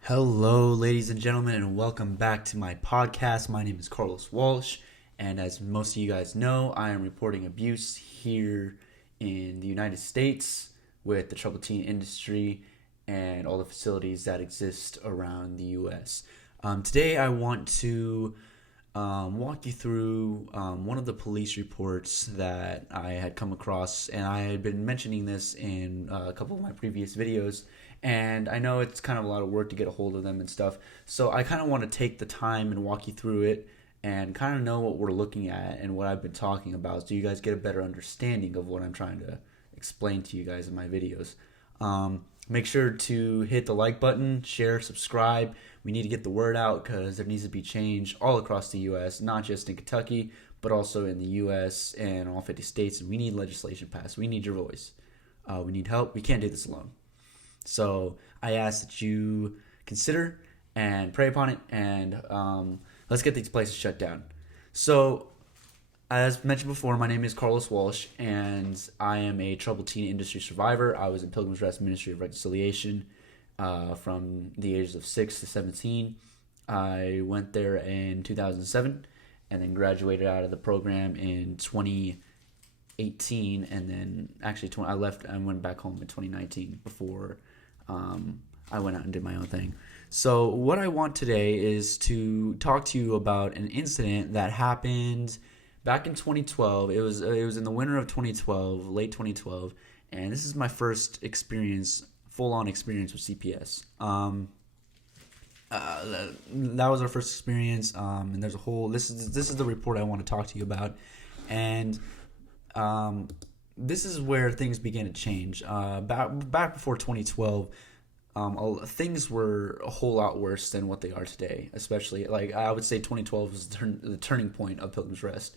Hello, ladies and gentlemen, and welcome back to my podcast. My name is Carlos Walsh, and as most of you guys know, I am reporting abuse here in the United States with the troubled teen industry and all the facilities that exist around the U.S. Today, I want to walk you through one of the police reports that I had come across, and I had been mentioning this in a couple of my previous videos. And I know it's kind of a lot of work to get a hold of them and stuff. So I kind of want to take the time and walk you through it and kind of know what we're looking at and what I've been talking about so you guys get a better understanding of what I'm trying to explain to you guys in my videos. Make sure to hit the like button, share, subscribe. We need to get the word out because there needs to be change all across the U.S., not just in Kentucky, but also in the U.S. and all 50 states. And we need legislation passed. We need your voice. We need help. We can't do this alone. So I ask that you consider and pray upon it, and let's get these places shut down. So, as mentioned before, my name is Carlos Walsh, and I am a troubled teen industry survivor. I was in Pilgrims Ministry of Reconciliation from the ages of 6 to 17. I went there in 2007, and then graduated out of the program in 2018, and then actually I left and went back home in 2019 before I went out and did my own thing. So what I want today is to talk to you about an incident that happened back in 2012. It was in the winter of 2012, late 2012, and this is my first experience, full-on experience with CPS. That was our first experience, and there's a whole. This is the report I want to talk to you about, and this is where things began to change. Back before 2012, things were a whole lot worse than what they are today. Especially, like I would say, 2012 was the turning point of Pilgrim's Rest.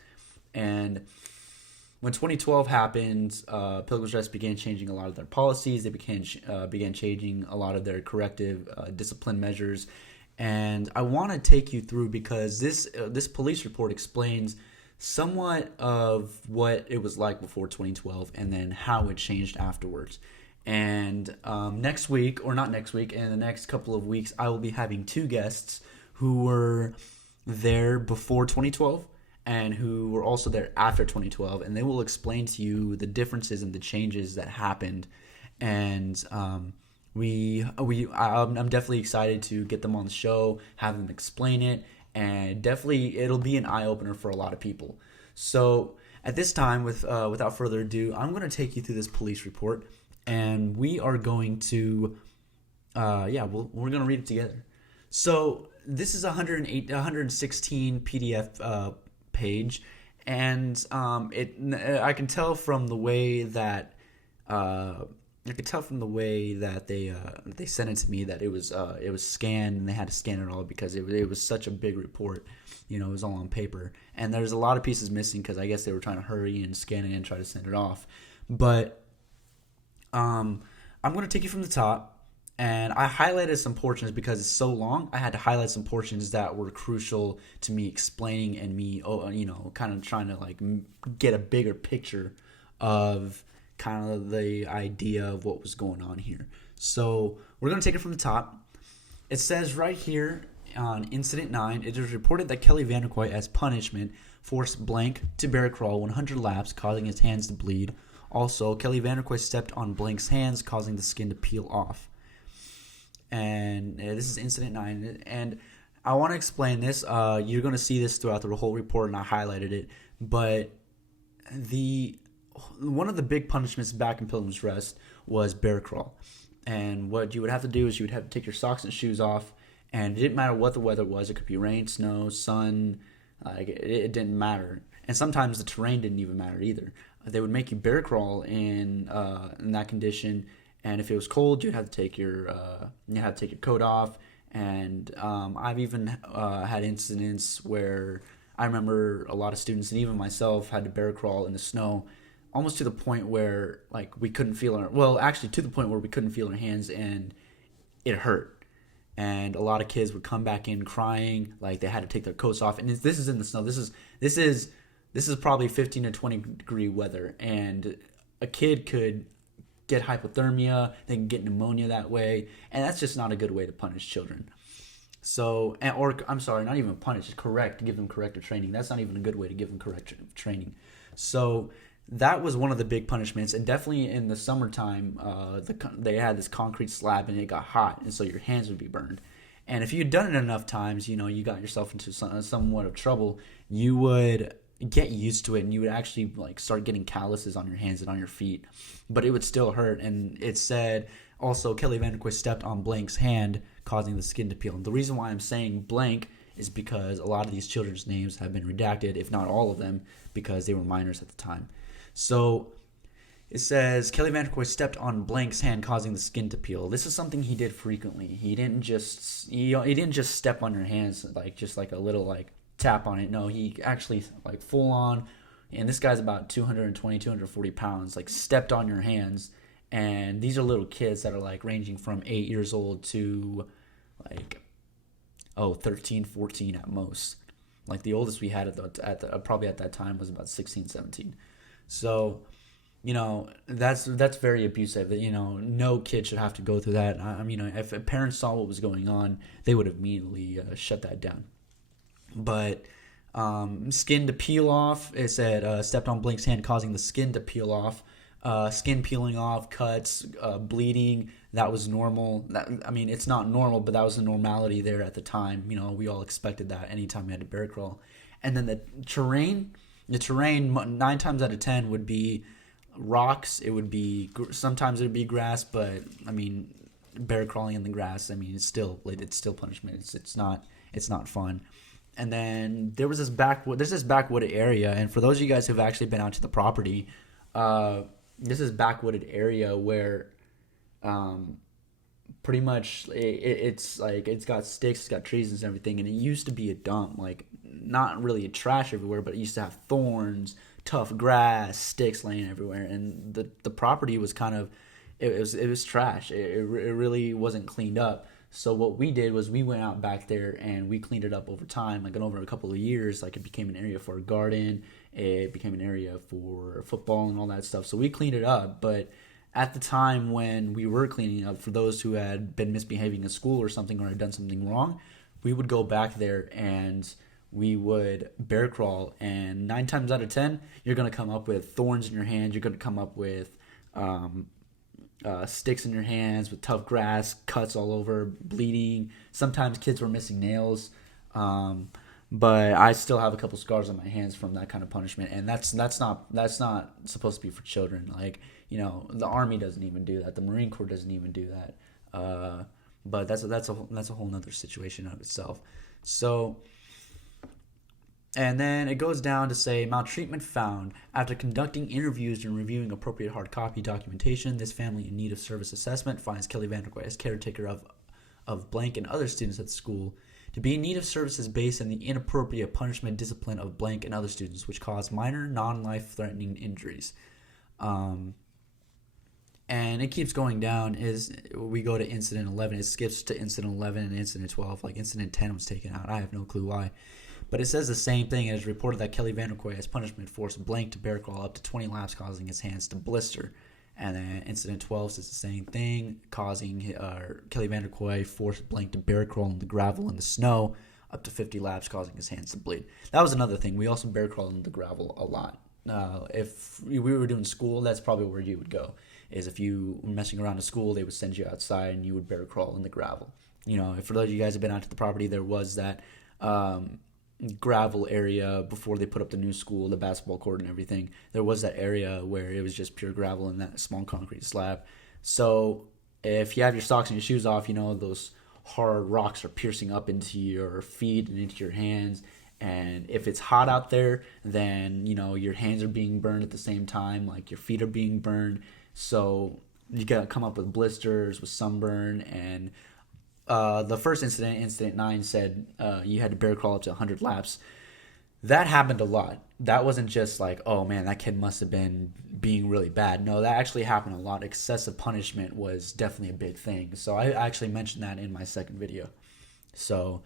And when 2012 happened, Pilgrim's Rest began changing a lot of their policies. They began changing a lot of their corrective discipline measures. And I want to take you through because this police report explains somewhat of what it was like before 2012 and then how it changed afterwards. And next week, or not next week, in the next couple of weeks, I will be having two guests who were there before 2012 and who were also there after 2012, and they will explain to you the differences and the changes that happened. And I'm definitely excited to get them on the show, have them explain it, and definitely it'll be an eye-opener for a lot of people. So at this time, without further ado, I'm going to take you through this police report, and we are going to, we're going to read it together. So this is 116 PDF page, and I can tell from the way that they sent it to me that it was scanned, and they had to scan it all because it was such a big report. You know, it was all on paper, and there's a lot of pieces missing because I guess they were trying to hurry and scan it and try to send it off. But I'm going to take you from the top, and I highlighted some portions because it's so long. I had to highlight some portions that were crucial to me explaining and me, kind of trying to like get a bigger picture of kind of the idea of what was going on here. So we're going to take it from the top. It says right here on Incident 9, it is reported that Kelly Vanderkoy, as punishment, forced Blank to bear crawl 100 laps, causing his hands to bleed. Also, Kelly Vanderkoy stepped on Blank's hands, causing the skin to peel off. And this is Incident 9. And I want to explain this. You're going to see this throughout the whole report, and I highlighted it. But one of the big punishments back in Pilgrim's Rest was bear crawl. And what you would have to do is you would have to take your socks and shoes off, and it didn't matter what the weather was. It could be rain, snow, sun. It didn't matter. And sometimes the terrain didn't even matter either. They would make you bear crawl in that condition, and if it was cold, you'd have to take your coat off. And I've even had incidents where I remember a lot of students and even myself had to bear crawl in the snow, almost to the point where we couldn't feel to the point where we couldn't feel our hands, and it hurt. And a lot of kids would come back in crying, like they had to take their coats off. And this is in the snow. This is this is probably 15 to 20 degree weather, and a kid could get hypothermia, they can get pneumonia that way, and that's just not a good way to punish children. So, or I'm sorry, not even punish, just correct, give them corrective training. That's not even a good way to give them corrective training. So that was one of the big punishments, and definitely in the summertime, they had this concrete slab and it got hot, and so your hands would be burned. And if you'd done it enough times, you got yourself into somewhat of trouble, you would get used to it, and you would actually like start getting calluses on your hands and on your feet, but it would still hurt. And it said also Kelly Vanderquist stepped on Blank's hand, causing the skin to peel. And the reason why I'm saying blank is because a lot of these children's names have been redacted, if not all of them, because they were minors at the time. So it says Kelly Vanderquist stepped on Blank's hand, causing the skin to peel. This is something he did frequently. He didn't just step on your hands like just like a little like tap on it. No, he actually like full on. And this guy's about 220, 240 pounds. Like stepped on your hands. And these are little kids that are like ranging from 8 years old to like 13, 14 at most. Like the oldest we had probably at that time was about 16, 17. So, that's very abusive. No kid should have to go through that. I mean, if parents saw what was going on, they would have immediately shut that down. But skin to peel off, it said stepped on Blank's hand, causing the skin to peel off. Skin peeling off, cuts, bleeding, that was normal. It's not normal, but that was the normality there at the time. We all expected that anytime we had to bear crawl. And then the terrain 9 times out of 10 would be rocks. It would be, sometimes it would be grass, but bear crawling in the grass, it's still punishment. It's not fun. And then there's this backwooded area, and for those of you guys who've actually been out to the property, this is backwooded area where pretty much it's like it's got sticks, it's got trees and everything, and it used to be a dump, like not really a trash everywhere, but it used to have thorns, tough grass, sticks laying everywhere, and the property was kind of it was trash. It really wasn't cleaned up. So what we did was we went out back there and we cleaned it up over time, like over a couple of years. Like it became an area for a garden, it became an area for football and all that stuff. So we cleaned it up, but at the time when we were cleaning up, for those who had been misbehaving in school or something or had done something wrong, we would go back there and we would bear crawl. And 9 times out of 10, you're going to come up with thorns in your hands. You're going to come up with sticks in your hands, with tough grass, cuts all over, bleeding. Sometimes kids were missing nails. But I still have a couple scars on my hands from that kind of punishment, and that's not supposed to be for children. Like, the Army doesn't even do that, the Marine Corps doesn't even do that. But that's a whole nother situation of itself. So, and then it goes down to say maltreatment found after conducting interviews and reviewing appropriate hard copy documentation. This family in need of service assessment finds Kelly Vanderquist as caretaker of blank and other students at the school to be in need of services based on the inappropriate punishment discipline of blank and other students, which caused minor non-life-threatening injuries. And it keeps going down. We go to incident 11. It skips to incident 11 and incident 12. Like incident 10 was taken out. I have no clue why. But it says the same thing. It is reported that Kelly Vanderquist as punishment forced blank to bear crawl up to 20 laps, causing his hands to blister. And then incident 12 says the same thing, causing Kelly Vanderquist forced blank to bear crawl in the gravel and the snow up to 50 laps, causing his hands to bleed. That was another thing. We also bear crawled in the gravel a lot. If we were doing school, that's probably where you would go. Is if you were messing around at school, they would send you outside and you would bear crawl in the gravel. For those of you guys who have been out to the property, there was that gravel area before they put up the new school, the basketball court and everything. There was that area where it was just pure gravel and that small concrete slab. So if you have your socks and your shoes off, those hard rocks are piercing up into your feet and into your hands. And if it's hot out there, then your hands are being burned at the same time, like your feet are being burned. So you gotta come up with blisters, with sunburn. And the first incident 9, said you had to bear crawl up to 100 laps. That happened a lot. That wasn't just like, oh man, that kid must have been being really bad. No, that actually happened a lot. Excessive punishment was definitely a big thing. So I actually mentioned that in my second video. So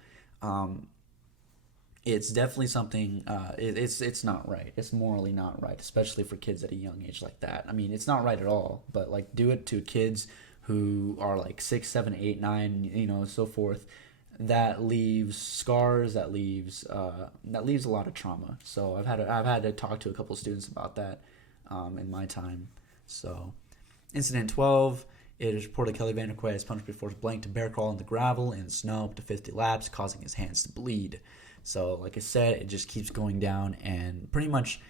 it's definitely something. It's not right. It's morally not right, especially for kids at a young age like that. I mean, it's not right at all. But like, do it to kids who are like 6, 7, 8, 9, so forth. That leaves scars. That leaves a lot of trauma. So I've had to talk to a couple of students about that in my time. So, incident 12. It is reported Kelly Vanderquay has punched before his blank to bear crawl in the gravel and snow up to 50 laps, causing his hands to bleed. So, like I said, it just keeps going down, and pretty much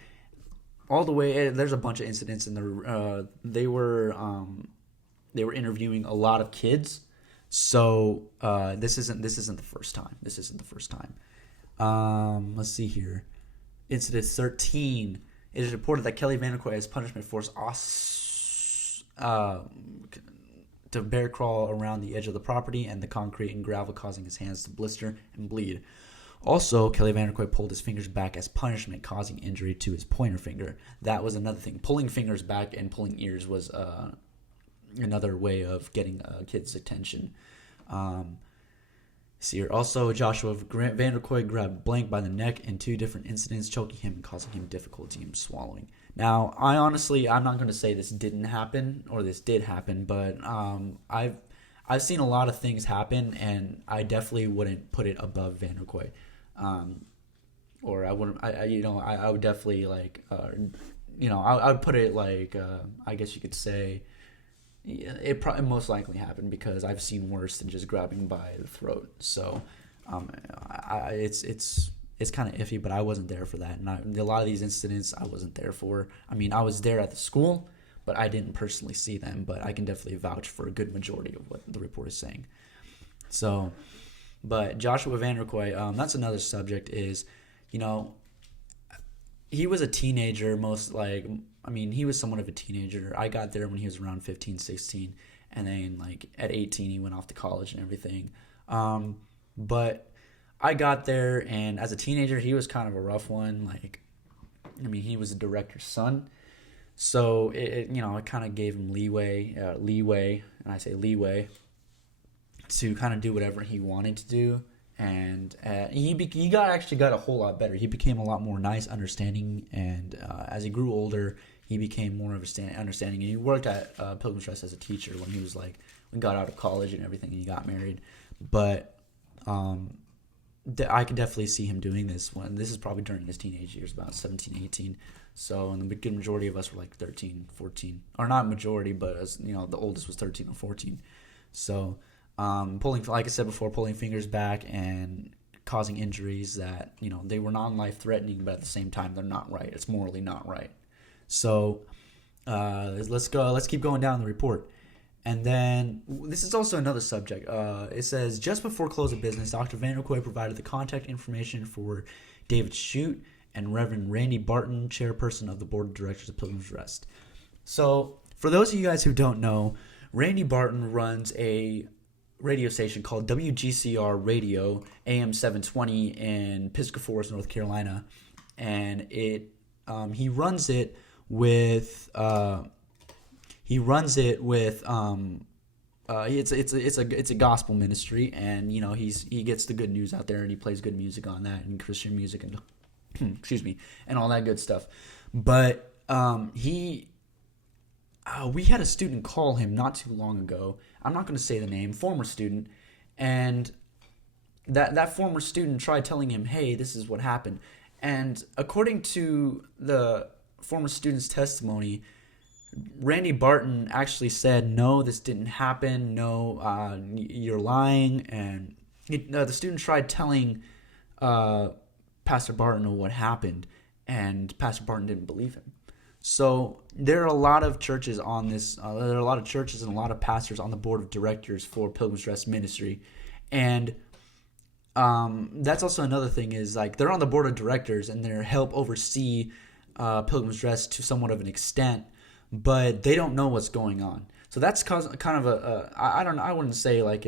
all the way. There's a bunch of incidents, and they were interviewing a lot of kids. So this isn't the first time. This isn't the first time. Let's see here. Incident 13. It is reported that Kelly Vanderquay as punishment forced to bear crawl around the edge of the property and the concrete and gravel, causing his hands to blister and bleed. Also, Kelly Vanderquay pulled his fingers back as punishment, causing injury to his pointer finger. That was another thing. Pulling fingers back and pulling ears was another way of getting kids' attention. See here. Also, Joshua Vanderquay grabbed Blank by the neck in 2 different incidents, choking him and causing him difficulty in swallowing. Now, I'm not going to say this didn't happen or this did happen, but I've seen a lot of things happen, and I definitely wouldn't put it above Vanderquay. Or I wouldn't. I would definitely I would put it like I guess you could say. It most likely happened because I've seen worse than just grabbing by the throat. So, it's kind of iffy, but I wasn't there for that. And a lot of these incidents I wasn't there for. I mean, I was there at the school, but I didn't personally see them. But I can definitely vouch for a good majority of what the report is saying. So, but Joshua Vanderquay, that's another subject. Is, he was a teenager. He was somewhat of a teenager. I got there when he was around 15, 16. And then, at 18, he went off to college and everything. But I got there, and as a teenager, he was kind of a rough one. He was a director's son. So, it kind of gave him leeway, and I say leeway, to kind of do whatever he wanted to do. And he actually got a whole lot better. He became a lot more nice, understanding, and as he grew older, he became more understanding. And he worked at Pilgrims as a teacher when he was when got out of college and everything, and he got married. But I could definitely see him doing this when this is probably during his teenage years, about 17, 18. So, and the good majority of us were 13, 14, or not majority, but as the oldest was 13 or 14. So. Pulling, like I said before, pulling fingers back and causing injuries that, they were non-life threatening, but at the same time, they're not right. It's morally not right. So, let's keep going down the report. And then, this is also another subject. It says, just before close of business, Dr. Vanderquay provided the contact information for David Shute and Reverend Randy Barton, chairperson of the board of directors of Pilgrims Rest. So, for those of you guys who don't know, Randy Barton runs a radio station called WGCR Radio AM 720 in Pisgah Forest, North Carolina, and he runs it with it's a gospel ministry, and he gets the good news out there, and he plays good music on that, and Christian music, and excuse me, and all that good stuff. But we had a student call him not too long ago. I'm not going to say the name, former student, and that former student tried telling him, hey, this is what happened. And according to the former student's testimony, Randy Barton actually said, no, this didn't happen. No, you're lying. And the student tried telling Pastor Barton what happened, and Pastor Barton didn't believe him. So there are a lot of churches on this. There are a lot of churches and a lot of pastors on the board of directors for Pilgrims Rest Ministry, and that's also another thing is they're on the board of directors and they help oversee Pilgrims Rest to somewhat of an extent, but they don't know what's going on. So that's kind of I wouldn't say a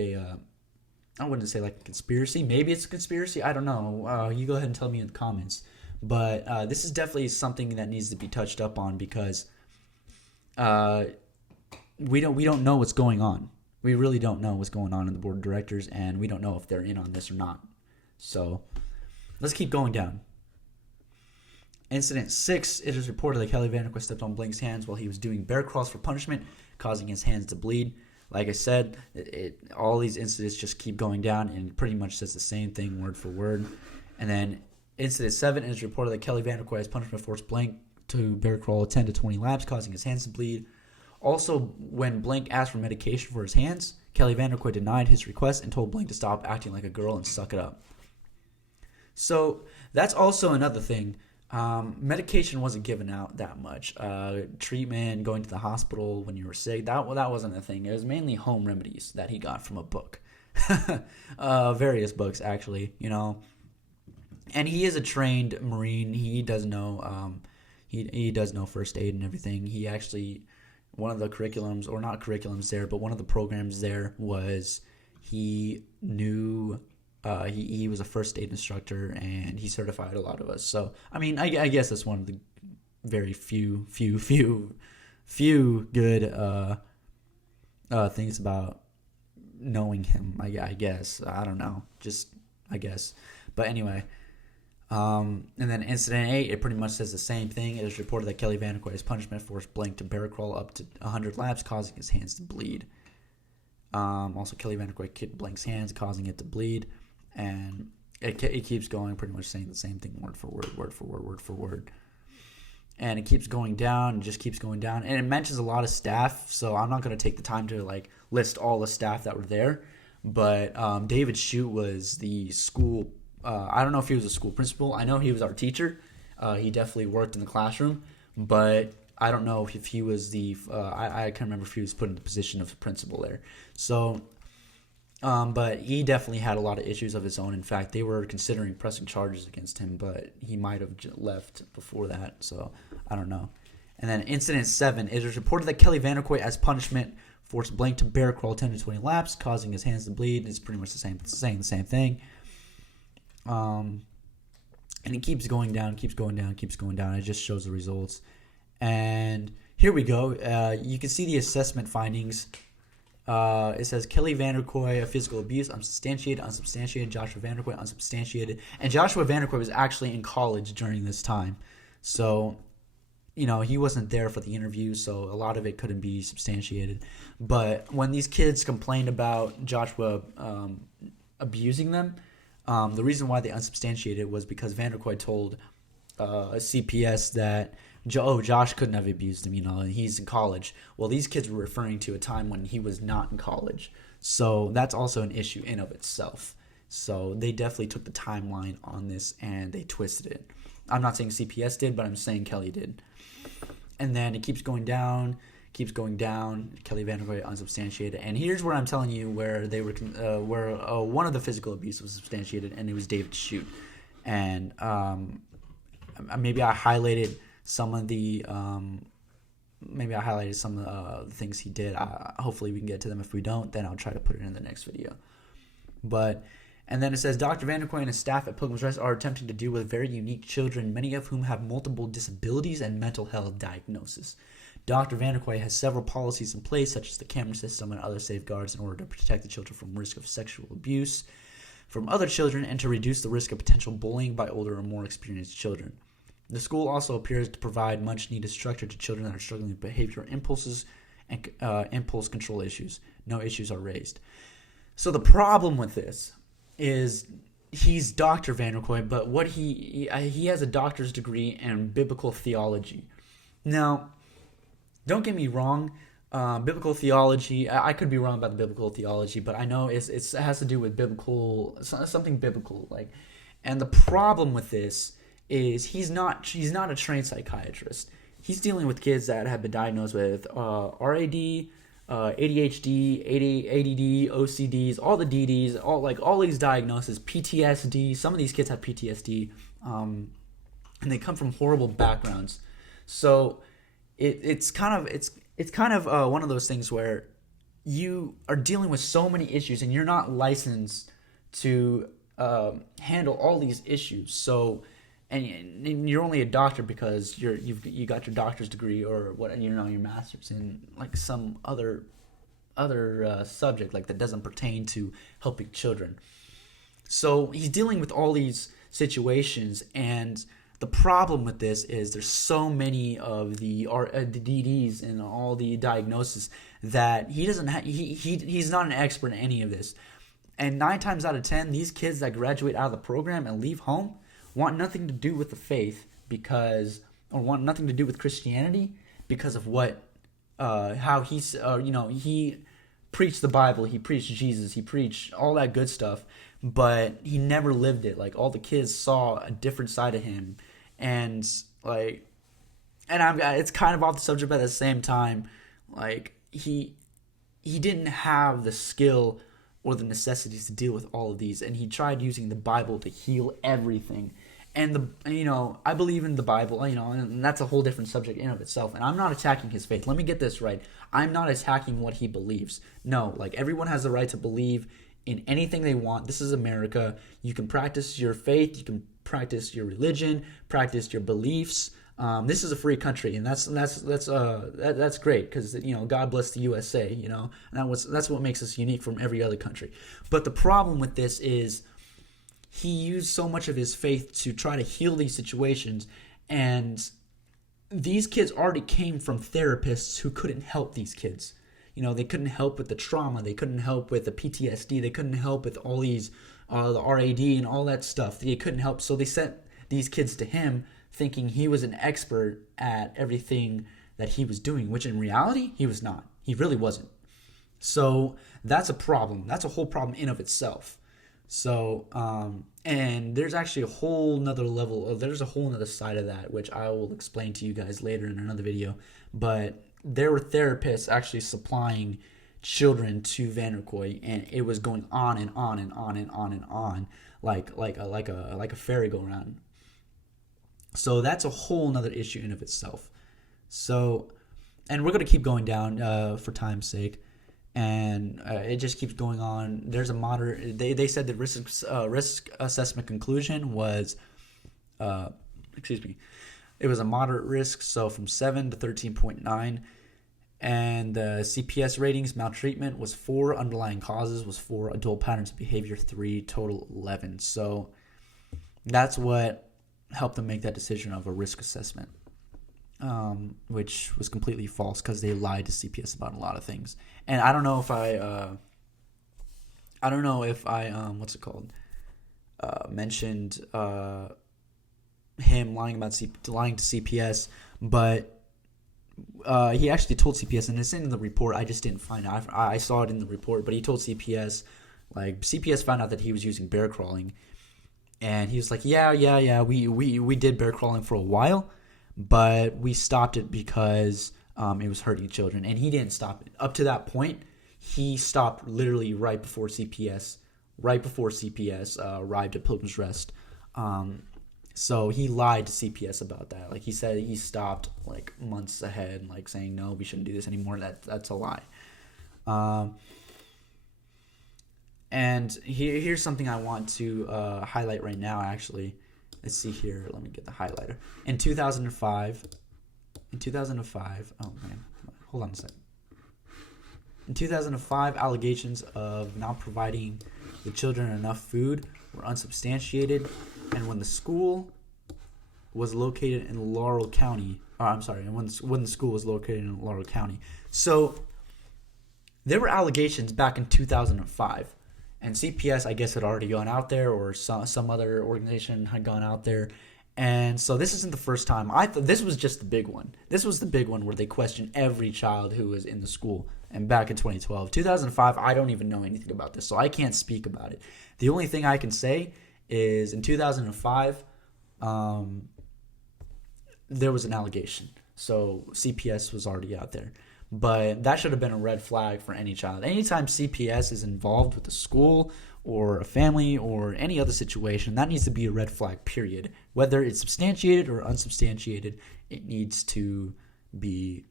conspiracy. Maybe it's a conspiracy. I don't know. You go ahead and tell me in the comments. But this is definitely something that needs to be touched up on because we don't know what's going on. We really don't know what's going on in the board of directors, and we don't know if they're in on this or not. So Let's keep going down. Incident 6, it is reported that Kelly Vanderquist stepped on Blank's hands while he was doing bear crawls for punishment, causing his hands to bleed. Like I said, all these incidents just keep going down, and it pretty much says the same thing word for word. And then Incident 7, it is reported that Kelly Vanderquist's punishment forced Blank to bear crawl 10 to 20 laps, causing his hands to bleed. Also, when Blank asked for medication for his hands, Kelly Vanderquist denied his request and told Blank to stop acting like a girl and suck it up. So that's also another thing. Medication wasn't given out that much. Treatment, going to the hospital when you were sick, that wasn't a thing. It was mainly home remedies that he got from a book. Various books, actually, And he is a trained Marine. He does know he does know first aid and everything. He actually, one of the curriculums, or not curriculums there, but one of the programs there was he knew... He was a first aid instructor, and he certified a lot of us. So, I mean, I guess that's one of the very few good things about knowing him. I guess. I don't know. Just, I guess. But anyway, and then Incident 8, it pretty much says the same thing. It is reported that Kelly Vanderquist's punishment forced Blank to bear crawl up to 100 laps, causing his hands to bleed. Also, Kelly Vanderquist kicked Blank's hands, causing it to bleed. And it keeps going, pretty much saying the same thing word for word. And it keeps going down, and just keeps going down. And it mentions a lot of staff, so I'm not going to take the time to list all the staff that were there. But David Shute was the school, I don't know if he was a school principal. I know he was our teacher. He definitely worked in the classroom. But I don't know if he was the, I can't remember if he was put in the position of principal there. So... but he definitely had a lot of issues of his own. In fact, they were considering pressing charges against him, but he might have left before that, so I don't know. And then Incident 7, it is reported that Kelly Vanderquist, as punishment, forced Blank to bear crawl 10 to 20 laps, causing his hands to bleed. It's pretty much saying the same thing. And it keeps going down. It just shows the results. And here we go. You can see the assessment findings. It says Kelly Vanderquist, physical abuse, unsubstantiated. Joshua Vanderquist, unsubstantiated. And Joshua Vanderquist was actually in college during this time. So, he wasn't there for the interview, so a lot of it couldn't be substantiated. But when these kids complained about Joshua abusing them, the reason why they unsubstantiated was because Vanderquist told CPS that Josh couldn't have abused him, he's in college. Well, these kids were referring to a time when he was not in college. So that's also an issue in of itself. So they definitely took the timeline on this and they twisted it. I'm not saying CPS did, but I'm saying Kelly did. And then it keeps going down. Kelly Vanderquist unsubstantiated. And here's where I'm telling you where they were, one of the physical abuse was substantiated, and it was David Shute. And maybe I highlighted some of the things he did. Hopefully we can get to them. If we don't, then I'll try to put it in the next video. And then it says Dr. Vanderquist and his staff at Pilgrims Rest are attempting to deal with very unique children, many of whom have multiple disabilities and mental health diagnosis. Dr. Vanderquist has several policies in place, such as the camera system and other safeguards, in order to protect the children from risk of sexual abuse from other children and to reduce the risk of potential bullying by older or more experienced children. The school also appears to provide much-needed structure to children that are struggling with behavioral impulses and impulse control issues. No issues are raised. So the problem with this is he's Dr. Vanderquist, but what he has a doctor's degree in biblical theology. Now, don't get me wrong. Biblical theology, I could be wrong about the biblical theology, but I know it has to do with something biblical. And the problem with this is he's not a trained psychiatrist. He's dealing with kids that have been diagnosed with RAD, ADHD, ADD, OCDs, all the DDs, all these diagnoses, PTSD. Some of these kids have PTSD, and they come from horrible backgrounds. So it's kind of one of those things where you are dealing with so many issues, and you're not licensed to handle all these issues. So. And you're only a doctor because you got your doctor's degree or what, and your master's in some other subject that doesn't pertain to helping children. So he's dealing with all these situations. And the problem with this is there's so many of the DDs and all the diagnoses that he doesn't he's not an expert in any of this. And 9 times out of 10, these kids that graduate out of the program and leave home want nothing to do with the faith or want nothing to do with Christianity because of how he's, he preached the Bible, he preached Jesus, he preached all that good stuff, but he never lived it. Like, all the kids saw a different side of him, and it's kind of off the subject, but at the same time, like, he didn't have the skill or the necessities to deal with all of these, and he tried using the Bible to heal everything. And I believe in the Bible, and that's a whole different subject in of itself. And I'm not attacking his faith. Let me get this right. I'm not attacking what he believes. No, like, everyone has the right to believe in anything they want. This is America. You can practice your faith. You can practice your religion. Practice your beliefs. This is a free country, and that's great, because God bless the USA. And that's what makes us unique from every other country. But the problem with this is, he used so much of his faith to try to heal these situations, and these kids already came from therapists who couldn't help these kids. They couldn't help with the trauma, they couldn't help with the PTSD, they couldn't help with all these, the RAD and all that stuff. They couldn't help, so they sent these kids to him thinking he was an expert at everything that he was doing, which in reality, he was not. He really wasn't. So that's a problem. That's a whole problem in of itself. So, and there's actually a whole nother level, there's a whole nother side of that, which I will explain to you guys later in another video. But there were therapists actually supplying children to Vanderkoy, and it was going on and on and on and on and on, like a merry-go-round. So that's a whole nother issue in of itself. So, and we're going to keep going down for time's sake. And it just keeps going on. There's a moderate. They said the risk assessment conclusion was, it was a moderate risk, so from 7 to 13.9, and the CPS ratings, maltreatment was 4, underlying causes was 4, adult patterns of behavior 3, total 11. So that's what helped them make that decision of a risk assessment. Which was completely false, because they lied to CPS about a lot of things. And I don't know if mentioned him lying to CPS, but he actually told CPS, and it's in the report. I just didn't find it. I saw it in the report, but he told CPS, like, CPS found out that he was using bear crawling, and he was like, yeah, we did bear crawling for a while, but we stopped it because it was hurting children. And he didn't stop it. Up to that point, he stopped literally right before CPS arrived at Pilgrims Rest. So he lied to CPS about that. Like, he said he stopped like months ahead, like saying, no, we shouldn't do this anymore. That's a lie. And here's something I want to highlight right now, actually. Let's see here. Let me get the highlighter. In 2005, oh man, hold on a second. In 2005, allegations of not providing the children enough food were unsubstantiated, and when the school was located in Laurel County, when the school was located in Laurel County. So there were allegations back in 2005. And CPS, I guess, had already gone out there, or some other organization had gone out there. And so this isn't the first time. I thought this was just the big one. This was the big one where they questioned every child who was in the school. And back in 2012. 2005, I don't even know anything about this, so I can't speak about it. The only thing I can say is in 2005, there was an allegation. So CPS was already out there. But that should have been a red flag for any child. Anytime CPS is involved with a school or a family or any other situation, that needs to be a red flag, period. Whether it's substantiated or unsubstantiated, it needs to be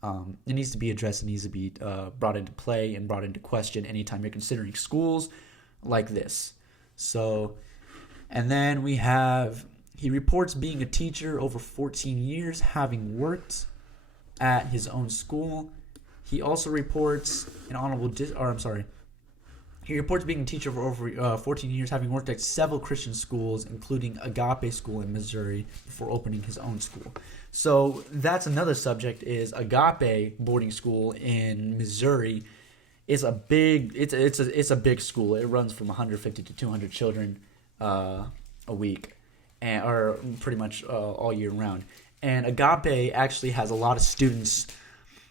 addressed. It needs to be brought into play and brought into question anytime you're considering schools like this. So, and then he reports being a teacher over 14 years, having worked at his own school. He also reports He reports being a teacher for over 14 years, having worked at several Christian schools, including Agape School in Missouri, before opening his own school. So that's another subject, is Agape boarding school in Missouri is a big it's a big school. It runs from 150 to 200 children a week, or pretty much all year round. And Agape actually has a lot of students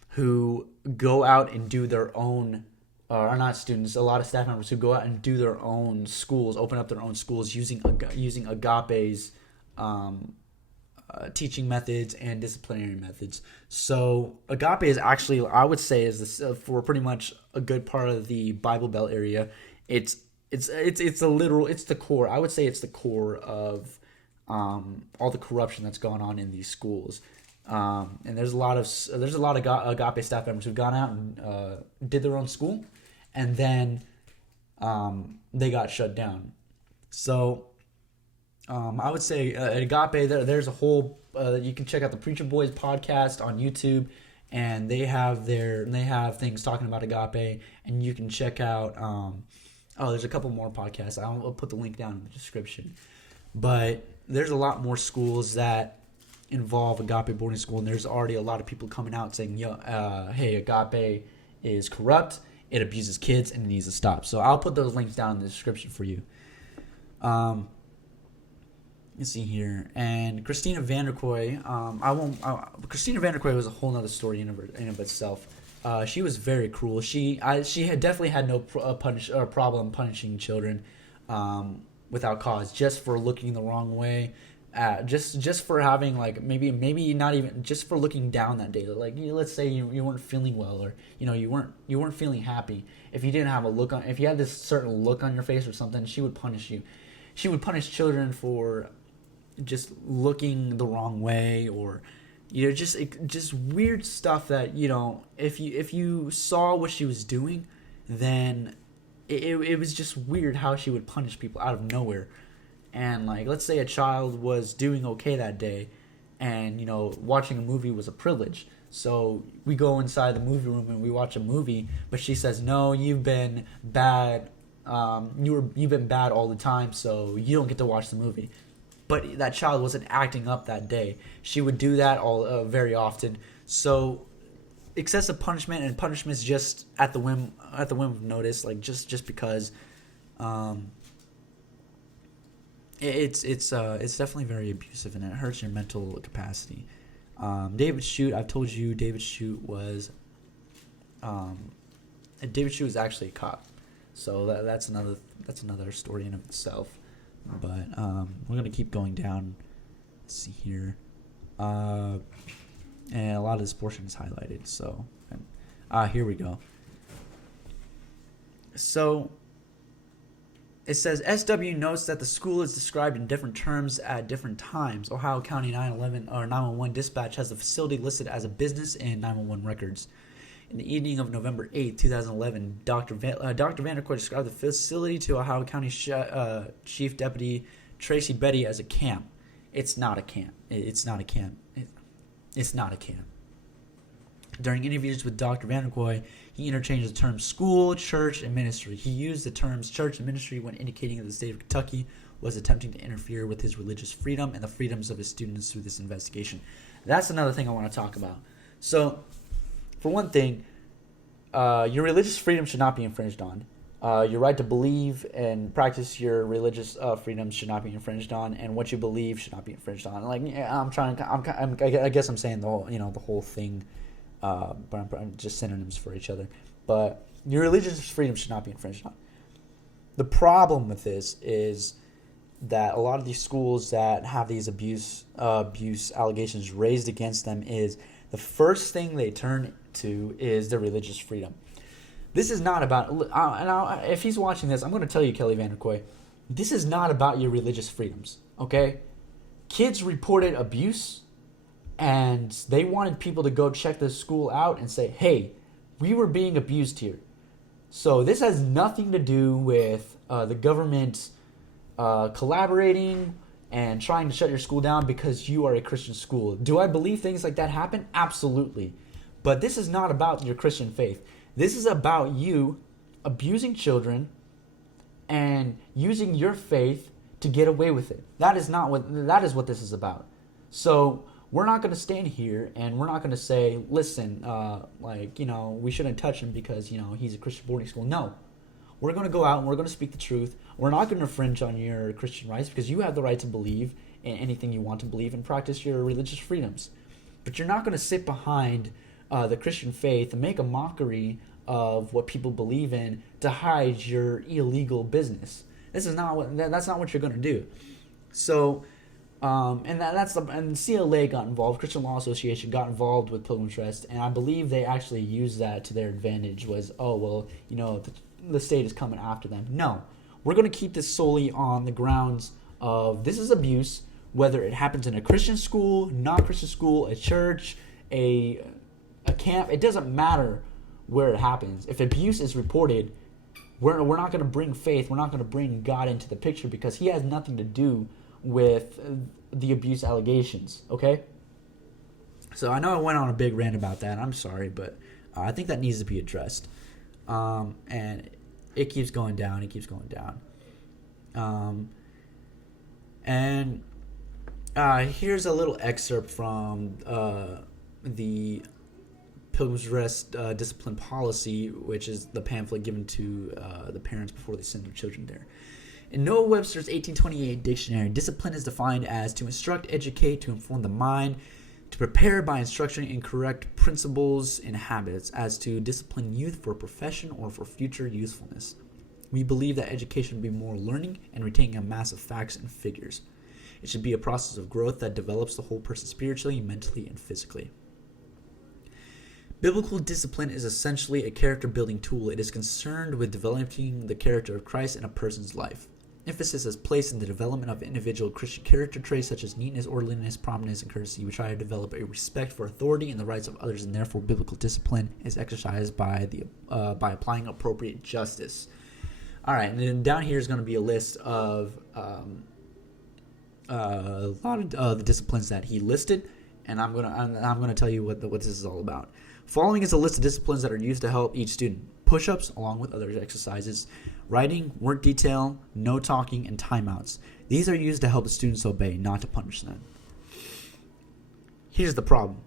who go out and do their own, or not students, a lot of staff members who go out and do their own schools, open up their own schools using Agape's teaching methods and disciplinary methods. So Agape is actually, I would say, is this, for pretty much a good part of the Bible Belt area. It's the core. I would say it's the core of all the corruption that's gone on in these schools. And there's a lot of Agape staff members who've gone out and did their own school, and then they got shut down. So I would say at Agape, there's a whole. You can check out the Preacher Boys podcast on YouTube, and they have things talking about Agape, and you can check out. There's a couple more podcasts. I'll put the link down in the description. But there's a lot more schools that involve Agape boarding school, and there's already a lot of people coming out saying, hey, Agape is corrupt, it abuses kids, and it needs to stop. So I'll put those links down in the description for you. Let's see here. And Christina Vanderkoy, Christina Vanderkoy was a whole other story in of itself. She was very cruel. She had definitely had no problem punishing children without cause, just for looking the wrong way, just for having, like, maybe not even, just for looking down that day. Like, let's say you weren't feeling well, or you weren't feeling happy. If you didn't have if you had this certain look on your face or something, she would punish you. She would punish children for just looking the wrong way, or just weird stuff that, if you saw what she was doing, then it was just weird how she would punish people out of nowhere. And, like, let's say a child was doing okay that day, and watching a movie was a privilege. So we go inside the movie room and we watch a movie, but she says, "No, you've been bad. You've been bad all the time, so you don't get to watch the movie." But that child wasn't acting up that day. She would do that very often. So excessive punishment, and punishment is just at the whim of notice, like just because. It's definitely very abusive, and it hurts your mental capacity. David Shute, I've told you, David Shute was actually a cop. So that's another story in of itself. But we're gonna keep going down. Let's see here, and a lot of this portion is highlighted. So, here we go. So it says SW notes that the school is described in different terms at different times. Ohio County 911 dispatch has the facility listed as a business in 911 records. In the evening of November 8, 2011, Dr. Vanderkoy described the facility to Ohio County Chief Deputy Tracy Betty as a camp. It's not a camp. It's not a camp. It's not a camp. During interviews with Dr. Vanderkoy, he interchanged the terms school, church, and ministry. He used the terms church and ministry when indicating that the state of Kentucky was attempting to interfere with his religious freedom and the freedoms of his students through this investigation. That's another thing I want to talk about. So, for one thing, your religious freedom should not be infringed on. Your right to believe and practice your religious freedoms should not be infringed on, and what you believe should not be infringed on. Like, I guess I'm saying the whole thing, but I'm just synonyms for each other. But your religious freedom should not be infringed on. The problem with this is that a lot of these schools that have these abuse allegations raised against them, is the first thing they turn to is their religious freedom. This is not about, if he's watching this, I'm going to tell you, Kelly Vanderkoy, this is not about your religious freedoms, okay? Kids reported abuse, and they wanted people to go check the school out and say, hey, we were being abused here. So this has nothing to do with the government collaborating and trying to shut your school down because you are a Christian school. Do I believe things like that happen? Absolutely. But this is not about your Christian faith. This is about you abusing children and using your faith to get away with it. That is what this is about. So we're not going to stand here and we're not going to say, listen, we shouldn't touch him because, he's a Christian boarding school. No. We're going to go out and we're going to speak the truth. We're not going to infringe on your Christian rights because you have the right to believe in anything you want to believe and practice your religious freedoms. But you're not going to sit behind the Christian faith and make a mockery of what people believe in to hide your illegal business. That's not what you're going to do. So, and CLA got involved. Christian Law Association got involved with Pilgrims Rest, and I believe they actually used that to their advantage. The state is coming after them. No, we're going to keep this solely on the grounds of this is abuse, whether it happens in a Christian school, non-Christian school, a church, a camp. It doesn't matter where it happens. If abuse is reported, we're not going to bring faith. We're not going to bring God into the picture because he has nothing to do with the abuse allegations. Okay? So I know I went on a big rant about that. I'm sorry, but I think that needs to be addressed. And it keeps going down. It keeps going down. Here's a little excerpt from the Pilgrims Rest discipline policy, which is the pamphlet given to the parents before they send their children there. In Noah Webster's 1828 dictionary, discipline is defined as to instruct, educate, to inform the mind, to prepare by instruction in correct principles and habits, as to discipline youth for a profession or for future usefulness. We believe that education should be more learning and retaining a mass of facts and figures. It should be a process of growth that develops the whole person spiritually, mentally, and physically. Biblical discipline is essentially a character-building tool. It is concerned with developing the character of Christ in a person's life. Emphasis is placed in the development of individual Christian character traits such as neatness, orderliness, promptness, and courtesy. We try to develop a respect for authority and the rights of others, and therefore biblical discipline is exercised by applying appropriate justice. All right, and then down here is going to be a list of a lot of the disciplines that he listed, and I'm gonna tell you what this is all about. Following is a list of disciplines that are used to help each student: push-ups, along with other exercises, writing, work detail, no talking, and timeouts. These are used to help the students obey, not to punish them. Here's the problem.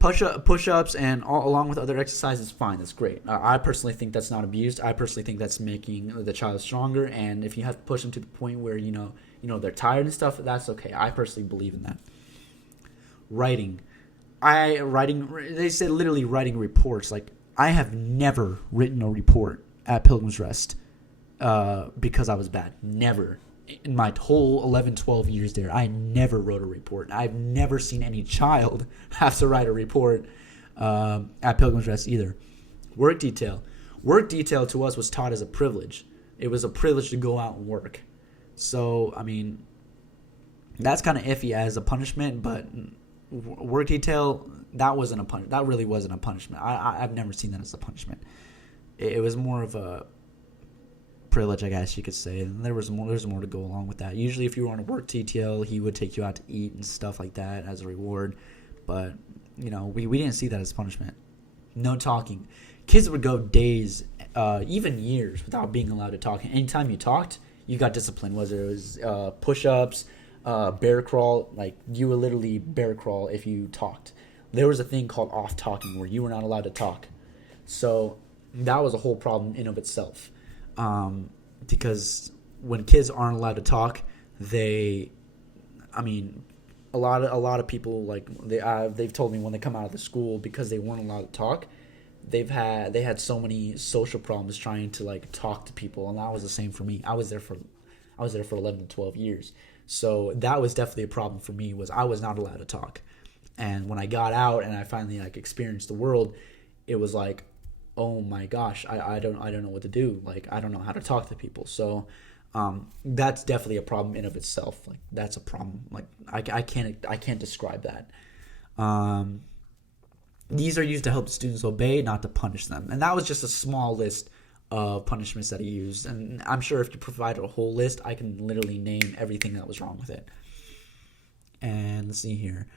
Push-ups and along with other exercises, fine, that's great. I personally think that's not abused. I personally think that's making the child stronger, and if you have to push them to the point where they're tired and stuff, that's okay. I personally believe in that. Writing. They said literally writing reports. Like, I have never written a report at Pilgrims Rest because I was bad. Never. In my whole 11, 12 years there, I never wrote a report. I've never seen any child have to write a report at Pilgrims Rest either. Work detail. Work detail to us was taught as a privilege. It was a privilege to go out and work. So, I mean, that's kind of iffy as a punishment, but work detail, that really wasn't a punishment. I've never seen that as a punishment. It was more of a privilege, I guess you could say, and there's more to go along with that. Usually if you were on a work detail, he would take you out to eat and stuff like that as a reward, but we didn't see that as punishment. No talking. Kids would go days, even years, without being allowed to talk. Anytime you talked, you got disciplined, whether it was push-ups, bear crawl. Like, you would literally bear crawl if you talked. There was a thing called off talking where you were not allowed to talk. So that was a whole problem in of itself. Because when kids aren't allowed to talk, a lot of people, like, they've told me when they come out of the school, because they weren't allowed to talk, they had so many social problems trying to, like, talk to people, and that was the same for me. I was there for 11 to 12 years. So that was definitely a problem for me, was I was not allowed to talk. And when I got out and I finally, like, experienced the world, it was like, oh my gosh, I don't know what to do. Like, I don't know how to talk to people. So that's definitely a problem in of itself. Like, that's a problem. Like, I can't describe that. These are used to help students obey, not to punish them. And that was just a small list of punishments that he used. And I'm sure if you provided a whole list, I can literally name everything that was wrong with it. And let's see here.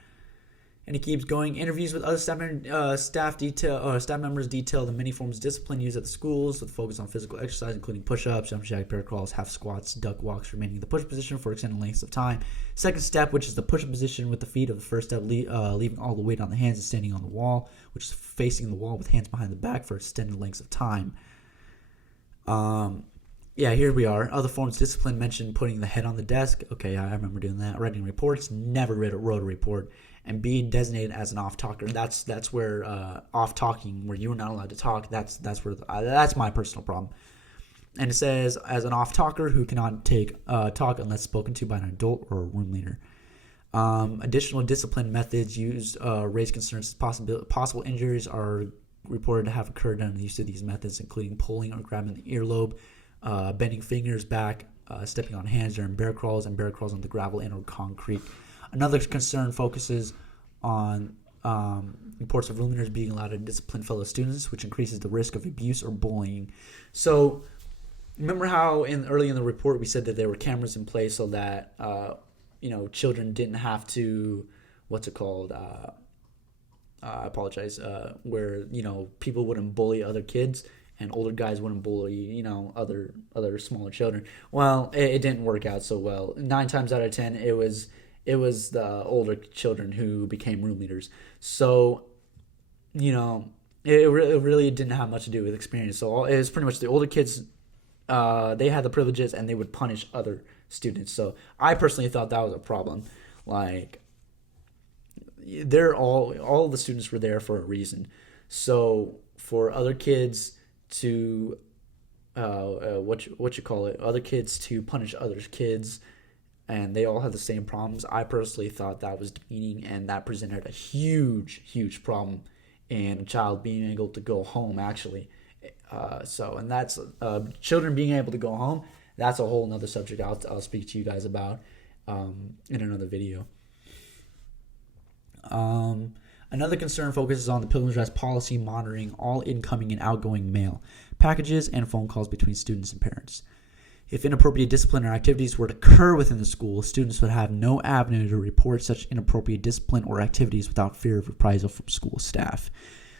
And it keeps going. Interviews with other staff members detail the many forms of discipline used at the schools with focus on physical exercise, including push-ups, jump jack, bear crawls, half squats, duck walks, remaining in the push position for extended lengths of time. Second step, which is the push position with the feet of the first step, leaving all the weight on the hands and standing on the wall, which is facing the wall with hands behind the back for extended lengths of time. Here we are. Other forms of discipline mentioned putting the head on the desk. Okay, I remember doing that. Writing reports. Never wrote a report. And being designated as an off-talker. That's where off-talking, where you're not allowed to talk. That's my personal problem. And it says, as an off-talker who cannot talk unless spoken to by an adult or a room leader. Additional discipline methods used raise concerns. Possible injuries are reported to have occurred under the use of these methods, including pulling or grabbing the earlobe, bending fingers back, stepping on hands during bear crawls, and bear crawls on the gravel and or concrete. Another concern focuses on reports of room leaders being allowed to discipline fellow students, which increases the risk of abuse or bullying. So, remember how early in the report we said that there were cameras in place so that children didn't have to, I apologize, where people wouldn't bully other kids and older guys wouldn't bully other smaller children. Well, it didn't work out so well. 9 times out of 10, it was the older children who became room leaders. So, it really didn't have much to do with experience. So it was pretty much the older kids, they had the privileges and they would punish other students. So I personally thought that was a problem. Like, all the students were there for a reason. So for other kids to, other kids to punish other kids, and they all had the same problems, I personally thought that was demeaning, and that presented a huge, huge problem in a child being able to go home, actually. And that's children being able to go home. That's a whole nother subject I'll speak to you guys about in another video. Another concern focuses on the Pilgrims dress policy monitoring all incoming and outgoing mail, packages, and phone calls between students and parents. If inappropriate discipline or activities were to occur within the school, students would have no avenue to report such inappropriate discipline or activities without fear of reprisal from school staff.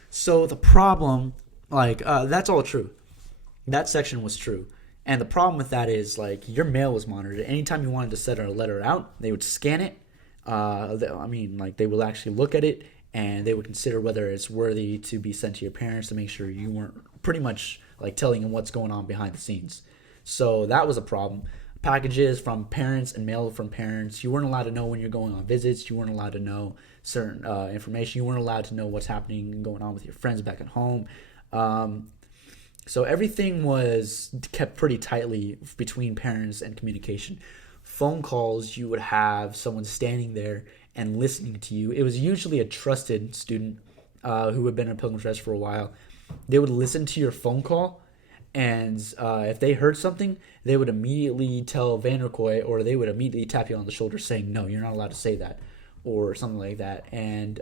So the problem, that's all true. That section was true. And the problem with that is, your mail was monitored. Anytime you wanted to send a letter out, they would scan it. They would actually look at it, and they would consider whether it's worthy to be sent to your parents to make sure you weren't pretty much telling them what's going on behind the scenes. So that was a problem. Packages from parents and mail from parents. You weren't allowed to know when you're going on visits. You weren't allowed to know certain information. You weren't allowed to know what's happening and going on with your friends back at home. So everything was kept pretty tightly between parents and communication. Phone calls, you would have someone standing there and listening to you. It was usually a trusted student who had been in Pilgrims dress for a while. They would listen to your phone call, and if they heard something, they would immediately tell Vanderkoy, or they would immediately tap you on the shoulder saying, no, you're not allowed to say that, or something like that. And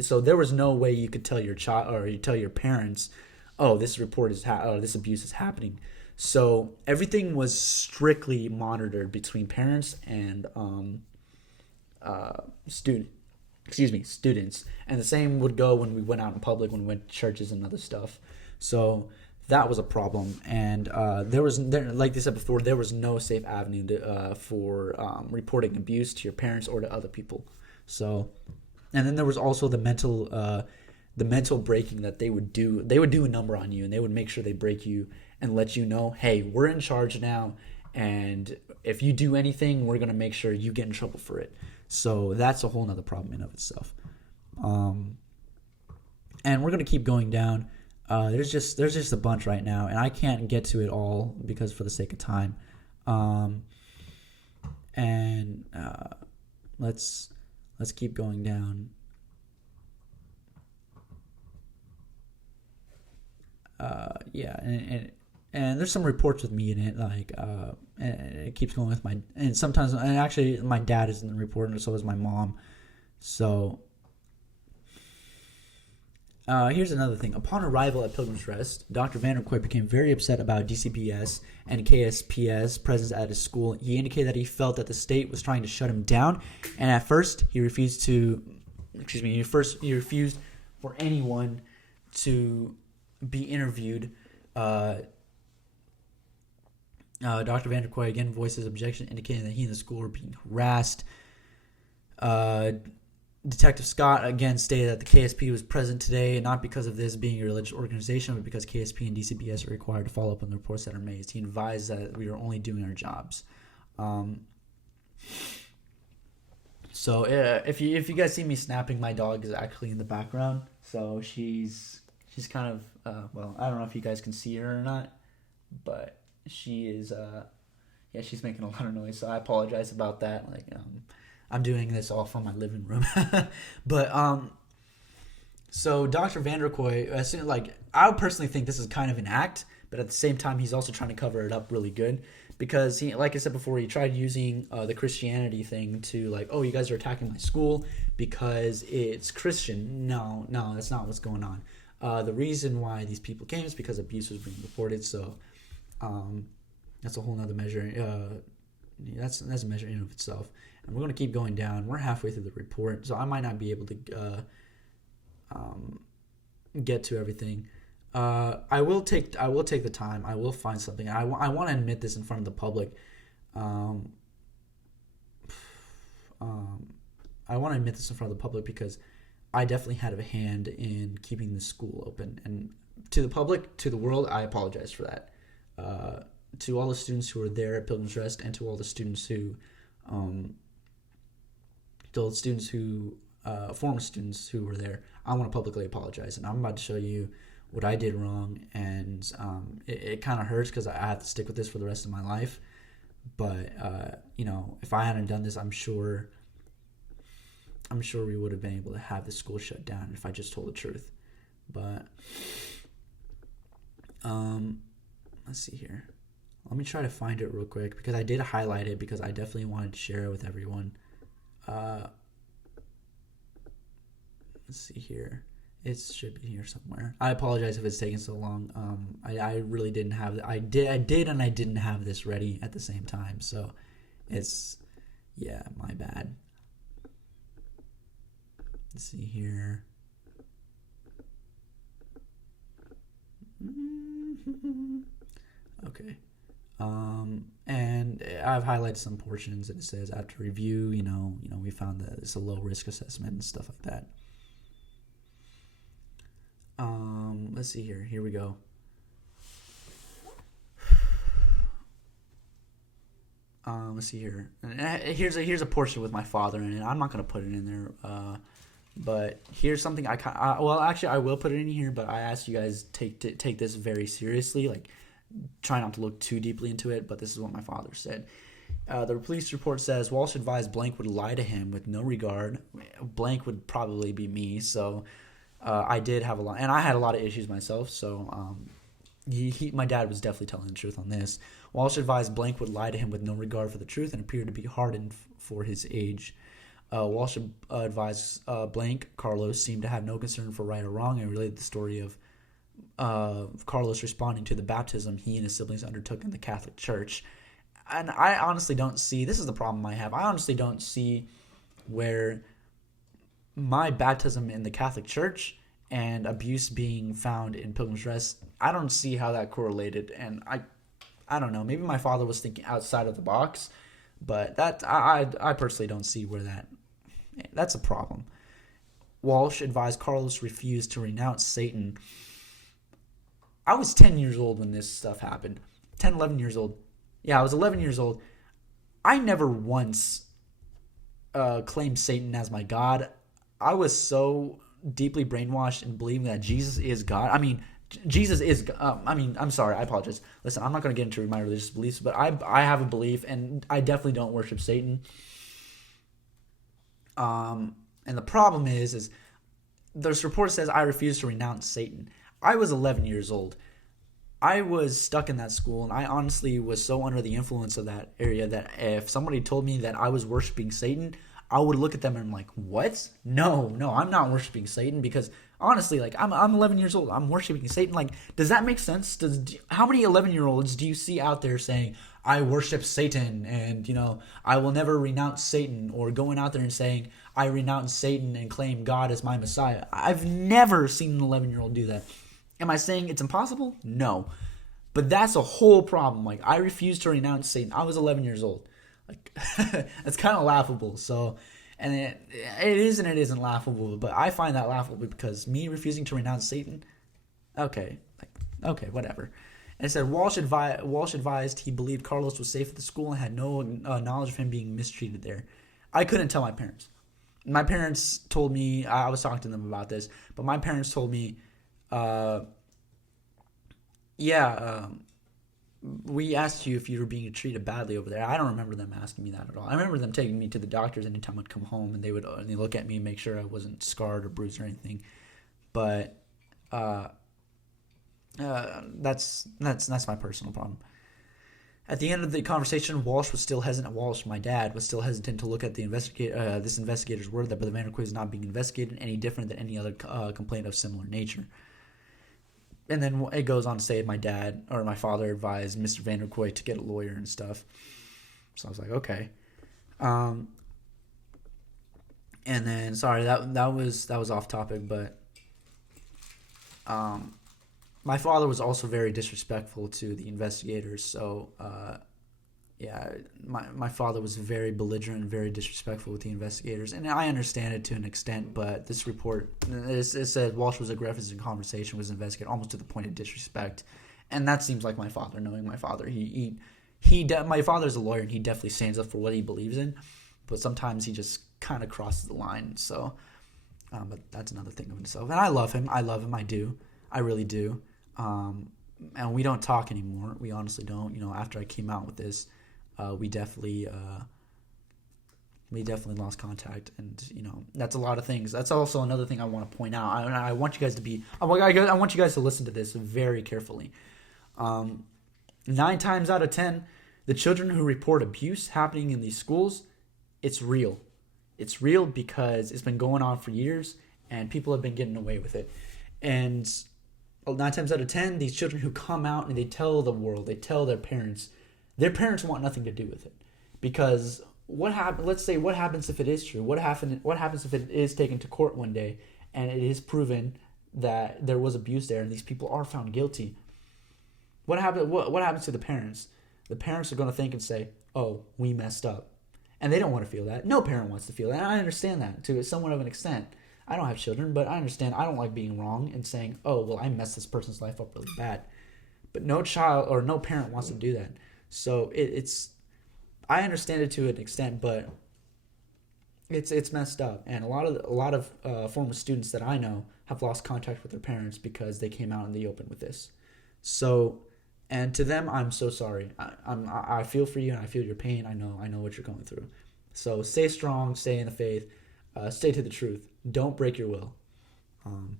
so there was no way you could tell your child, or you tell your parents, oh, this this abuse is happening. So everything was strictly monitored between parents and students. And the same would go when we went out in public, when we went to churches and other stuff. So that was a problem. And like they said before, there was no safe avenue for reporting abuse to your parents or to other people. So, and then there was also the mental breaking that they would do. They would do a number on you, and they would make sure they break you and let you know, hey, we're in charge now, and if you do anything, we're going to make sure you get in trouble for it. So that's a whole nother problem in of itself. And we're going to keep going down. There's just a bunch right now, and I can't get to it all because for the sake of time. Let's keep going down. And there's some reports with me in it, and it keeps going with sometimes, and actually my dad is in the report, and so is my mom. So here's another thing. Upon arrival at Pilgrims Rest, Dr. Vanderkoy became very upset about DCPS and KSPS presence at his school. He indicated that he felt that the state was trying to shut him down, and at first he refused to he refused for anyone to be interviewed. Dr. Vanderkoy again voices objection, indicating that he and the school were being harassed. Detective Scott again stated that the KSP was present today, not because of this being a religious organization, but because KSP and DCBS are required to follow up on the reports that are made. He advised that we are only doing our jobs. So if you guys see me snapping, my dog is actually in the background. So she's kind of well, I don't know if you guys can see her or not, but she is she's making a lot of noise. So I apologize about that. I'm doing this all from my living room. But so Dr. Vanderkoy, I would personally think this is kind of an act, but at the same time he's also trying to cover it up really good, because he, like I said before, he tried using the Christianity thing to oh, you guys are attacking my school because it's Christian. No, that's not what's going on. The reason why these people came is because abuse was being reported. So that's a whole nother measure. That's a measure in and of itself. And we're going to keep going down. We're halfway through the report, so I might not be able to get to everything. I will take the time. I will find something. I want to admit this in front of the public. I want to admit this in front of the public because I definitely had a hand in keeping the school open. And to the public, to the world, I apologize for that. To all the students who were there at Pilgrims Rest, and to all the students who former students who were there, I want to publicly apologize. And I'm about to show you what I did wrong, and it kind of hurts because I have to stick with this for the rest of my life. But if I hadn't done this, I'm sure we would have been able to have the school shut down if I just told the truth. But let's see here. Let me try to find it real quick, because I did highlight it because I definitely wanted to share it with everyone. Let's see here. It should be here somewhere. I apologize if it's taking so long. I really didn't have. I did, and I didn't have this ready at the same time. So, it's my bad. Let's see here. Okay. And I've highlighted some portions, and it says after review, we found that it's a low risk assessment and stuff like that. Let's see here. Here we go. Let's see here. Here's a portion with my father in it. I'm not gonna put it in there. But here's something I will put it in here. But I asked you guys take this very seriously. Try not to look too deeply into it. But this is what my father said. The police report says Walsh advised blank would lie to him with no regard. Blank would probably be me. So. I did have a lot, and I had a lot of issues myself, so my dad was definitely telling the truth on this. Walsh advised blank would lie to him with no regard for the truth and appeared to be hardened for his age. Walsh advised blank, Carlos, seemed to have no concern for right or wrong, and related the story of Carlos responding to the baptism he and his siblings undertook in the Catholic Church. And I honestly don't see, this is the problem I have, I honestly don't see where my baptism in the Catholic Church and abuse being found in Pilgrims Rest, I don't see how that correlated. And I don't know, maybe my father was thinking outside of the box, but that I personally don't see where that's a problem. Walsh advised Carlos refused to renounce Satan. I was 10 years old when this stuff happened. 10, 11 years old. Yeah, I was 11 years old. I never once claimed Satan as my God. I was so deeply brainwashed in believing that Jesus is God. I mean, Jesus is. I'm sorry. I apologize. Listen, I'm not going to get into my religious beliefs, but I have a belief, and I definitely don't worship Satan. And the problem is this report says I refuse to renounce Satan. I was 11 years old. I was stuck in that school, and I honestly was so under the influence of that area that if somebody told me that I was worshiping Satan, I would look at them and I'm like, what? No, I'm not worshiping Satan, because Honestly, like I'm 11 years old. I'm worshiping Satan. Like, does that make sense? How many 11-year-olds do you see out there saying, "I worship Satan," and I will never renounce Satan, or going out there and saying, "I renounce Satan and claim God as my Messiah"? I've never seen an 11-year-old do that. Am I saying it's impossible? No, but that's a whole problem. Like, I refuse to renounce Satan. I was 11 years old. Like, that's kind of laughable. So. And it is and it isn't laughable, but I find that laughable because me refusing to renounce Satan, okay, whatever. And it said Walsh advised he believed Carlos was safe at the school and had no knowledge of him being mistreated there. I couldn't tell my parents. My parents told me, I was talking to them about this, but my parents told me, we asked you if you were being treated badly over there. I don't remember them asking me that at all. I remember them taking me to the doctors anytime I'd come home, and they look at me and make sure I wasn't scarred or bruised or anything. But that's my personal problem. At the end of the conversation, my dad, was still hesitant to look at the this investigator's word that Brother Vanderquist is not being investigated any different than any other complaint of similar nature. And then it goes on to say my father advised Mr. Vanderquist to get a lawyer and stuff. So I was like, okay. And then, sorry, that was off topic, but my father was also very disrespectful to the investigators. So my father was very belligerent and very disrespectful with the investigators, and I understand it to an extent. But this report, it said Walsh was aggressive in conversation with his investigator, almost to the point of disrespect, and that seems like my father. Knowing my father, my father's a lawyer, and he definitely stands up for what he believes in, but sometimes he just kind of crosses the line. So, but that's another thing of himself. And I love him. I do. I really do. And we don't talk anymore. We honestly don't. After I came out with this. We definitely lost contact, and that's a lot of things. That's also another thing I want to point out. I want you guys to listen to this very carefully. 9 times out of 10, the children who report abuse happening in these schools, it's real. It's real because it's been going on for years, and people have been getting away with it. And 9 times out of 10, these children who come out and they tell the world, they tell their parents want nothing to do with it, because let's say what happens if it is true? What happens if it is taken to court one day and it is proven that there was abuse there and these people are found guilty? What happens to the parents? The parents are going to think and say, "Oh, we messed up," and they don't want to feel that. No parent wants to feel that. And I understand that to somewhat of an extent. I don't have children, but I understand. I don't like being wrong and saying, "Oh, well, I messed this person's life up really bad." But no child or no parent wants to do that. So I understand it to an extent, but it's messed up, and a lot of former students that I know have lost contact with their parents because they came out in the open with this. So, and to them, I'm so sorry. I feel for you, and I feel your pain. I know what you're going through. So stay strong, stay in the faith, stay to the truth. Don't break your will. And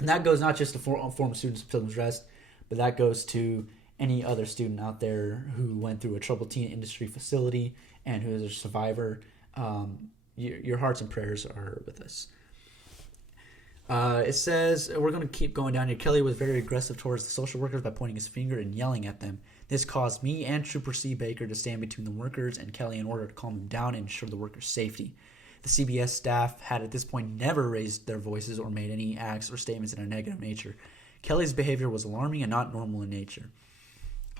that goes not just to former students of Pilgrims Rest, but that goes to any other student out there who went through a troubled teen industry facility and who is a survivor. Your hearts and prayers are with us. It says, we're going to keep going down here. Kelly was very aggressive towards the social workers by pointing his finger and yelling at them. This caused me and Trooper C. Baker to stand between the workers and Kelly in order to calm him down and ensure the workers' safety. The CBS staff had at this point never raised their voices or made any acts or statements in a negative nature. Kelly's behavior was alarming and not normal in nature.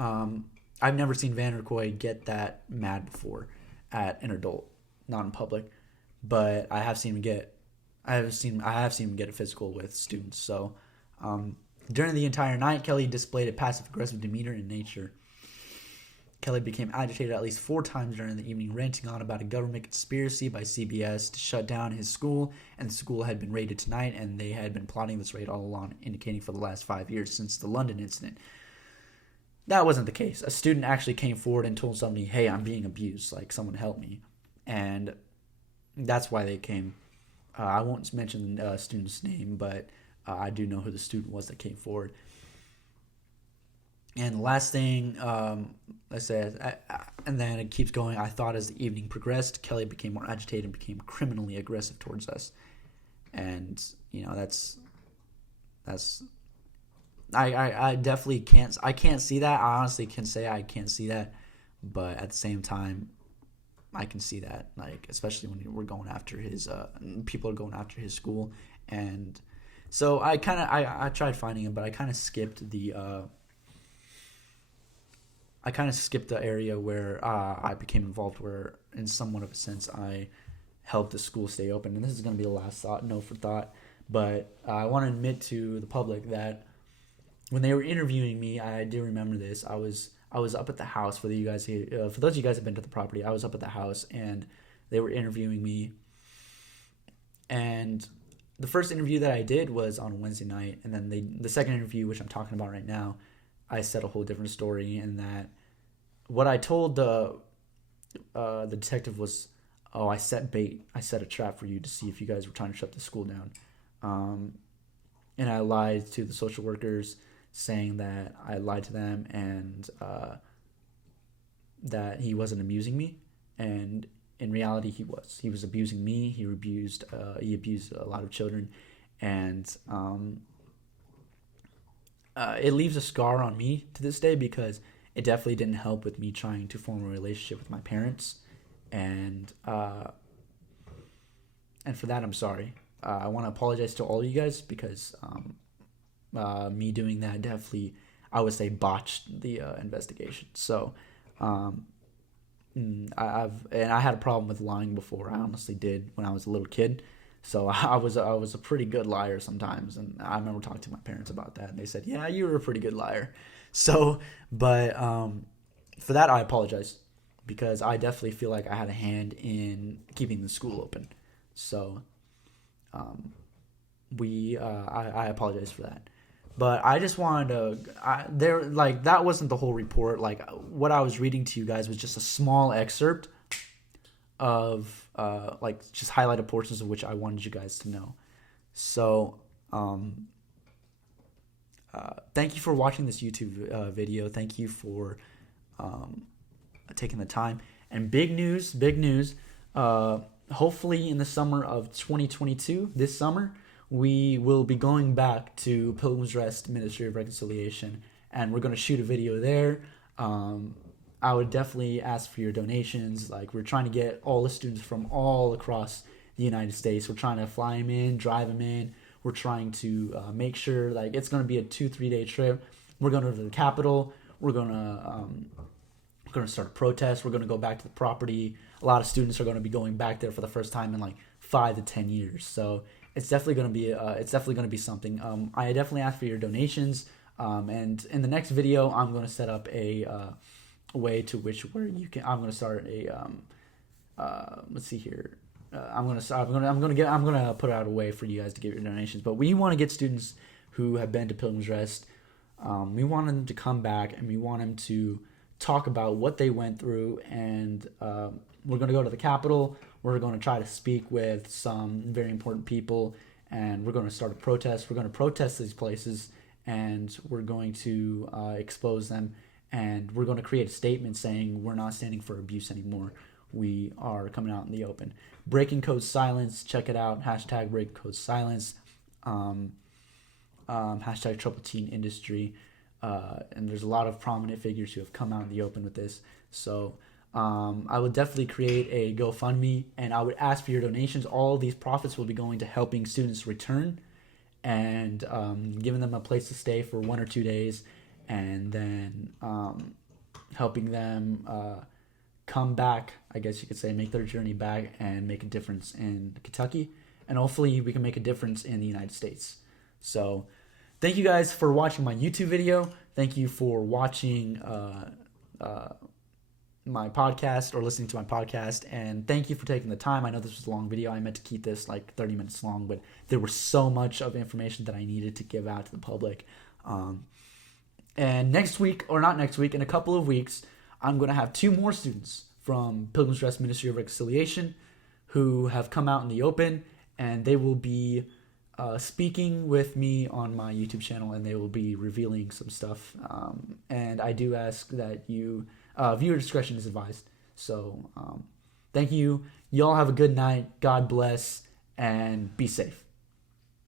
I've never seen Vanderquist get that mad before at an adult, not in public, but I have seen him get physical with students. So, during the entire night, Kelly displayed a passive-aggressive demeanor in nature. Kelly became agitated at least 4 times during the evening, ranting on about a government conspiracy by CBS to shut down his school, and the school had been raided tonight, and they had been plotting this raid all along, indicating for the last 5 years since the London incident. That wasn't the case. A student actually came forward and told somebody, "Hey, I'm being abused, like someone help me," and that's why they came. I won't mention the student's name, but I do know who the student was that came forward. And the last thing I said, and then it keeps going. I thought as the evening progressed, Kelly became more agitated and became criminally aggressive towards us. And that's I definitely can't see that. I honestly can say I can't see that, but at the same time, I can see that, like, especially when we're going after his people are going after his school. And so I tried finding him, but I kind of skipped the area where I became involved, where in somewhat of a sense I helped the school stay open. And this is going to be the last note for thought, but I want to admit to the public that when they were interviewing me, I do remember this. I was up at the house for you guys. For those of you guys who've been to the property, I was up at the house and they were interviewing me. And the first interview that I did was on Wednesday night, and then the second interview, which I'm talking about right now, I said a whole different story. And that what I told the detective was, "Oh, I set bait. I set a trap for you to see if you guys were trying to shut the school down." And I lied to the social workers, saying that I lied to them, and that he wasn't abusing me. And in reality, he was. He was abusing me. He abused a lot of children, and it leaves a scar on me to this day, because it definitely didn't help with me trying to form a relationship with my parents, and for that I'm sorry. I want to apologize to all of you guys, because me doing that definitely, I would say, botched the investigation. So I had a problem with lying before. I honestly did when I was a little kid. So I was a pretty good liar sometimes, and I remember talking to my parents about that, and they said, "Yeah, you were a pretty good liar." So, but for that I apologize, because I definitely feel like I had a hand in keeping the school open. So I apologize for that. But I just wanted to, that wasn't the whole report. Like, what I was reading to you guys was just a small excerpt of, just highlighted portions of which I wanted you guys to know. So, thank you for watching this YouTube video. Thank you for taking the time. And big news, hopefully in the summer of 2022, this summer, we will be going back to Pilgrims Rest Ministry of Reconciliation, and we're going to shoot a video there. I would definitely ask for your donations. Like, we're trying to get all the students from all across the United States. We're trying to fly them in, drive them in. We're trying to make sure, like, it's going to be a 2-3 day trip. We're going to go to the Capitol. We're going to start a protest. We're going to go back to the property. A lot of students are going to be going back there for the first time in like 5 to 10 years. So it's definitely going to be something. I definitely ask for your donations. And in the next video, I'm going to set up a way to where you can. I'm going to start a. Let's see here. I'm going to put out a way for you guys to get your donations. But we want to get students who have been to Pilgrims Rest. We want them to come back, and we want them to talk about what they went through. And we're going to go to the Capitol. We're going to try to speak with some very important people, and we're going to start a protest. We're going to protest these places, and we're going to expose them, and we're going to create a statement saying we're not standing for abuse anymore. We are coming out in the open. Breaking Code Silence, check it out. # Breaking Code Silence. # Trouble Teen Industry. And there's a lot of prominent figures who have come out in the open with this. So I would definitely create a GoFundMe, and I would ask for your donations. All of these profits will be going to helping students return, and giving them a place to stay for 1 or 2 days, and then helping them come back, I guess you could say, make their journey back and make a difference in Kentucky, and hopefully we can make a difference in the United States. So thank you guys for watching my YouTube video. Thank you for watching my podcast, or listening to my podcast, and thank you for taking the time. I know this was a long video. I meant to keep this like 30 minutes long, but there was so much of information that I needed to give out to the public. And next week, or not next week, in a couple of weeks, I'm going to have 2 more students from Pilgrims Rest Ministry of Reconciliation who have come out in the open, and they will be speaking with me on my YouTube channel, and they will be revealing some stuff. And I do ask that you, viewer discretion is advised. So thank you. Y'all have a good night. God bless, and be safe.